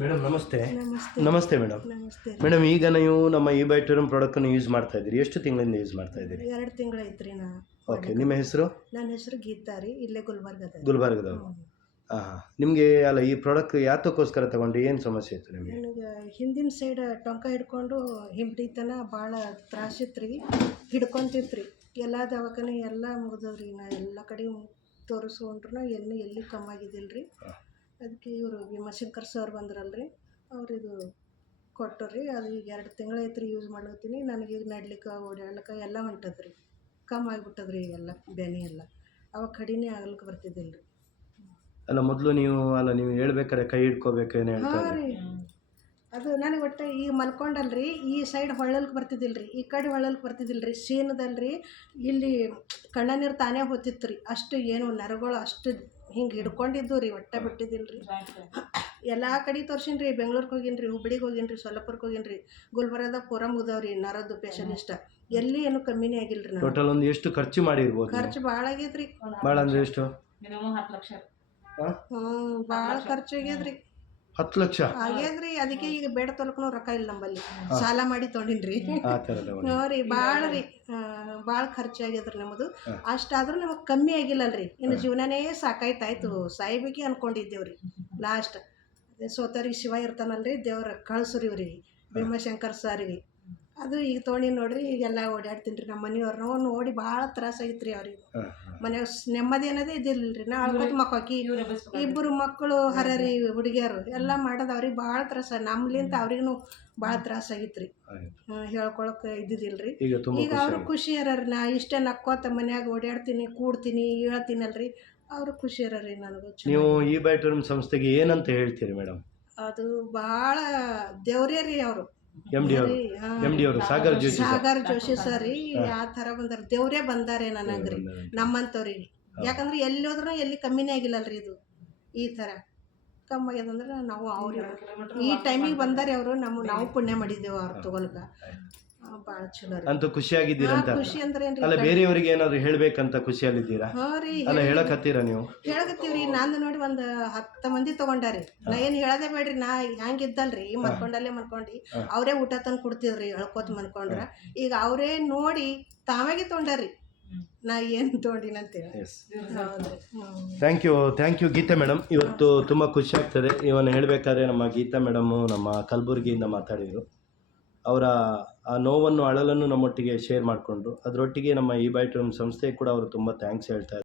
Madam ನಮಸ್ತೆ. ನಮಸ್ತೆ. ನಮಸ್ತೆ ಮೇಡಮ್. ನಮಸ್ತೆ. ಮೇಡಮ್ ಈಗ ನೀವು ನಮ್ಮ ಈ ಬೈಟೂರಮ್ ಪ್ರಾಡಕ್ಟನ್ನು ಯೂಸ್ ಮಾಡ್ತಾ ಇದ್ದೀರಿ, ಎಷ್ಟು ತಿಂಗಳಿಂದ ಯೂಸ್ ಮಾಡ್ತಾ ಇದ್ದೀರಿ? 2 ತಿಂಗಳೈತ್ರಿ ನಾ. ಓಕೆ, ನಿಮ್ಮ ಹೆಸರು? ನನ್ನ ಹೆಸರು ಗೀತಾ ರೀ, ಇಲ್ಲೇ ಗುಲ್ಬರ್ಗದ. ಗುಲ್ಬರ್ಗದವರು. ಹಾಂ, ನಿಮಗೆ ಅಲ್ಲ ಈ ಪ್ರಾಡಕ್ಟ್ ಯಾತಕ್ಕೋಸ್ಕರ ತಗೊಂಡ್ರಿ, ಏನು ಸಮಸ್ಯೆ ಇತ್ತು ನಿಮಗೆ? ನನಗೆ ಹಿಂದಿನ ಸೈಡ್ ಟೊಂಕ ಹಿಡ್ಕೊಂಡು ಹಿಂಬಡಿತನ ಭಾಳ ತ್ರಾಸಿತ್ತು ರೀ, ಹಿಡ್ಕೊಂತಿತ್ತು ರೀ. ಎಲ್ಲ ದವಾಖಾನೆ ಎಲ್ಲ ಮುಗಿದವ್ರಿ, ನಾ ಎಲ್ಲ ಕಡೆ ತೋರಿಸ್ಕೊಂಡ್ರು ಎಲ್ಲಿ ಕಮ್ಮಿ ಆಗಿದ್ದಿಲ್ಲ ರೀ. ಅದಕ್ಕೆ ಇವರು ಭೀಮಾಶಂಕರ್ ಸರ್ ಬಂದ್ರಲ್ರಿ, ಅವ್ರಿದು ಕೊಟ್ಟರು ರೀ. ಅದು ಈಗ 2 ತಿಂಗಳೈತೆ ರೀ ಯೂಸ್ ಮಾಡತ್ತೀನಿ. ನನಗೀಗ ನಡ್ಲಿಕ್ಕೆ ಓಡಾಡ್ಲಿಕ್ಕೆ ಎಲ್ಲ ಹೊಂಟದ್ರಿ, ಕಮ್ಮಿ ಆಗಿಬಿಟ್ಟದ್ರಿ ಈಗೆಲ್ಲ ಬೆನೆ ಎಲ್ಲ. ಅವಾಗ ಕಡಿಮೆ ಆಗ್ಲಿಕ್ಕೆ ಬರ್ತಿದ್ದಿಲ್ಲ ರೀ. ಅಲ್ಲ ಮೊದಲು ನೀವು ಹೇಳ್ಬೇಕಾರೆ ಕೈ ಹಿಡ್ಕೋಬೇಕು ಏನು ಹೇಳ್ತಾ ಹಾಂ ರೀ, ಅದು ನನಗೆ ಒಟ್ಟು ಈಗ ಮಲ್ಕೊಂಡಲ್ರಿ, ಈ ಸೈಡ್ ಹೊಳ್ಳಲ್ಗೆ ಬರ್ತಿದ್ದಿಲ್ಲ ರೀ, ಈ ಕಡೆ ಹೊಳ್ಳಲ್ಗೆ ಬರ್ತಿದ್ದಿಲ್ಲ ರೀ. ಸೀನದಲ್ರಿ ಇಲ್ಲಿ ಕಣ್ಣ ನೀರು ತಾನೇ ಹೋಗ್ತಿತ್ತು ರೀ. ಅಷ್ಟು ಏನು ನರಗಳು ಅಷ್ಟು ಹಿಂಗೆ ಹಿಡ್ಕೊಂಡಿದ್ದು ರೀ, ಒಟ್ಟ ಬಿಟ್ಟಿದ್ದಿಲ್ಲ ರೀ. ಎಲ್ಲ ಕಡೆ ತೋರ್ಸೀನಿ ರೀ, ಬೆಂಗ್ಳೂರಿಗೆ ಹೋಗೀನಿ ರೀ, ಹುಬ್ಳಿಗೆ ಹೋಗೀನಿ ರೀ, ಸೊಲ್ಲಾಪುರಕ್ಕೆ ಹೋಗೀನಿ ರೀ, ಗುಲ್ಬರ್ಗದ ಪೂರ ಮುಗ್ದವ್ರಿ ನರದ್ದು ಸ್ಪೆಷಲಿಸ್ಟ್. ಎಲ್ಲಿ ಏನು ಕಮ್ಮಿನೇ ಆಗಿಲ್ಲ ರೀ. ಟೋಟಲ್ ಒಂದು ಎಷ್ಟು ಖರ್ಚು ಮಾಡಿರ್ಬೋದು? ಖರ್ಚು ಭಾಳ ಆಗೈತ್ರಿ. ಭಾಳ ಅಂದ್ರೆ ಎಷ್ಟು? ಮಿನಿಮಮ್ 10 ಲಕ್ಷ. ಭಾಳ ಖರ್ಚು ಆಗ್ಯದ್ರಿ. 10 ಲಕ್ಷ ಆಗ್ಯದ್ರಿ. ಅದಕ್ಕೆ ಈಗ ಬೇಡ ತೊಲಕನೂ ರೊಕ್ಕ ಇಲ್ಲ ನಂಬಲ್ಲಿ, ಸಾಲ ಮಾಡಿ ತೊಗೊಂಡಿನ್ರಿ. ಆ ಥರದ ನೋಡ್ರಿ ಭಾಳ ರೀ, ಭಾಳ ಖರ್ಚಾಗ್ಯದ್ರಿ ನಮ್ಮದು. ಅಷ್ಟಾದ್ರೂ ನಮಗೆ ಕಮ್ಮಿ ಆಗಿಲ್ಲಲ್ರಿ. ಇನ್ನು ಜೀವನನೇ ಸಾಕಾಯ್ತಾಯ್ತು, ಸಾಯ್ಬೇಕಿ ಅನ್ಕೊಂಡಿದ್ದೇವ್ರಿ ಲಾಸ್ಟ್. ಸೋತರಿಗೆ ಶಿವ ಇರ್ತಾನಲ್ರಿ, ದೇವ್ರ ಕಳ್ಸ್ರಿ ಇವ್ರಿಗೆ, ಭೀಮಾಶಂಕರ್ ಸಾರಿಗೆ. ಅದು ಈಗ ತೊಗೊಂಡು ನೋಡ್ರಿ, ಈಗೆಲ್ಲ ಓಡಾಡ್ತೀನಿ ರೀ. ನಮ್ಮ ಮನೆಯವ್ರನ್ನ ನೋಡಿ ಭಾಳ ತ್ರಾಸಾಗಿತ್ತು ರೀ ಅವ್ರಿಗೆ. ಮನೆಯಾಗ ನೆಮ್ಮದಿ ಅನ್ನೋದೇ ಇದ್ದಿಲ್ಲ ರೀ. ನಾ ಅಳ್ಕೊತ ಮಕ್ಕಾಕಿ 2 ಮಕ್ಕಳು ಹರರಿ ಹುಡುಗಿಯರು ಎಲ್ಲ ಮಾಡೋದು ಅವ್ರಿಗೆ ಭಾಳ ತ್ರಾಸ. ನಮ್ಲಿಂತ ಅವ್ರಿಗೂ ಭಾಳ ತ್ರಾಸಾಗಿತ್ತು ರೀ. ಹೇಳ್ಕೊಳಕ್ಕೆ ಇದ್ದಿದ್ದಿಲ್ಲ ರೀ. ಈಗ ಅವರು ಖುಷಿ ಇರೋರಿ. ನಾ ಇಷ್ಟೇ ನಕ್ಕೋತ ಮನ್ಯಾಗ ಓಡಾಡ್ತೀನಿ, ಕೂಡ್ತೀನಿ, ಹೇಳ್ತೀನಲ್ರಿ, ಅವರು ಖುಷಿ ಇರೋರಿ ನನಗೂ. ನೀವು ಈ ಬೈಟೂರಮ್ ಸಂಸ್ಥೆಗೆ ಏನಂತ ಹೇಳ್ತೀರಿ ಮೇಡಮ್? ಅದು ಭಾಳ ದೇವ್ರೇ ರೀ ಅವರು. ಎಮ್ ಡಿ ಅವರು ಸಾಗರ್ ಜೋಶಿ ಸರ್ ರೀ. ಆ ಥರ ಬಂದಾರ, ದೇವ್ರೇ ಬಂದಾರೆ ನನಗ್ರಿ ನಮ್ಮಂಥವ್ರಿಗೆ. ಯಾಕಂದ್ರೆ ಎಲ್ಲಿ ಹೋದ್ರೂ ಎಲ್ಲಿ ಕಮ್ಮಿನೇ ಆಗಿಲ್ಲಲ್ರಿ. ಇದು ಈ ಥರ ಕಮ್ಮಿ ಆಗ್ಯದಂದ್ರೆ ನಾವು ಅವ್ರಿಗೆ ಈ ಟೈಮಿಗೆ ಬಂದಾರೆ ಅವರು. ನಾವು ಪುಣ್ಯ ಮಾಡಿದ್ದೇವೆ ಅವ್ರು ತಗೊಳಕ. ಭಾಳ ಚಲೋ ರೀ. ಅಂತೂ ಖುಷಿಯಾಗಿದ್ದೀರಂತ? ಖುಷಿ ಅಂದ್ರೆ ಏನ್ರಿ, ಅಲ್ಲ ಬೇರೆಯವರಿಗೆ ಏನಾದ್ರು ಹೇಳ್ಬೇಕಂತ ಖುಷಿಯಲ್ಲಿದ್ದೀರಾ? ಹಾಂ ರೀ, ಅಲ್ಲ ಹೇಳಕತ್ತೀರಾ ನೀವು? ಹೇಳಕತ್ತೀವ್ರಿ. ನಂದು ನೋಡಿ ಒಂದು 10 ಮಂದಿ ತೊಗೊಂಡಾರಿ. ನಾ ಏನು ಹೇಳೋದೇ ಬೇಡ್ರಿ, ನಾ ಹ್ಯಾಂಗಿದ್ದಲ್ರಿ, ಮನ್ಕೊಂಡು ಅವರೇ ಊಟ ತಂದು ಕೊಡ್ತಿದ್ರಿ ಹೇಳ್ಕೊತ ಮನ್ಕೊಂಡ್ರ. ಈಗ ಅವರೇ ನೋಡಿ ತಾವಾಗೆ ತೊಗೊಂಡಾರಿ, ನಾ ಏನು ತೊಗೊಂಡಿನಂತೇಳಿ. Thank you Geetha madam. ಇವತ್ತು ತುಂಬ ಖುಷಿ ಆಗ್ತದೆ. ಇವನ್ನ ಹೇಳಬೇಕಾದ್ರೆ ನಮ್ಮ ಗೀತಾ ಮೇಡಮ್ಮು ನಮ್ಮ ಕಲಬುರಗಿಯಿಂದ ಮಾತಾಡಿದರು. ಅವರ ಆ ನೋವನ್ನು ಅಳಲನ್ನು ನಮ್ಮೊಟ್ಟಿಗೆ ಶೇರ್ ಮಾಡಿಕೊಂಡ್ರು. ಅದರೊಟ್ಟಿಗೆ ನಮ್ಮ ಈ ಬೈಟೂರಮ್ ಸಂಸ್ಥೆಗೆ ಕೂಡ ಅವರು ತುಂಬ ಥ್ಯಾಂಕ್ಸ್ ಹೇಳ್ತಾ ಇದ್ದಾರೆ.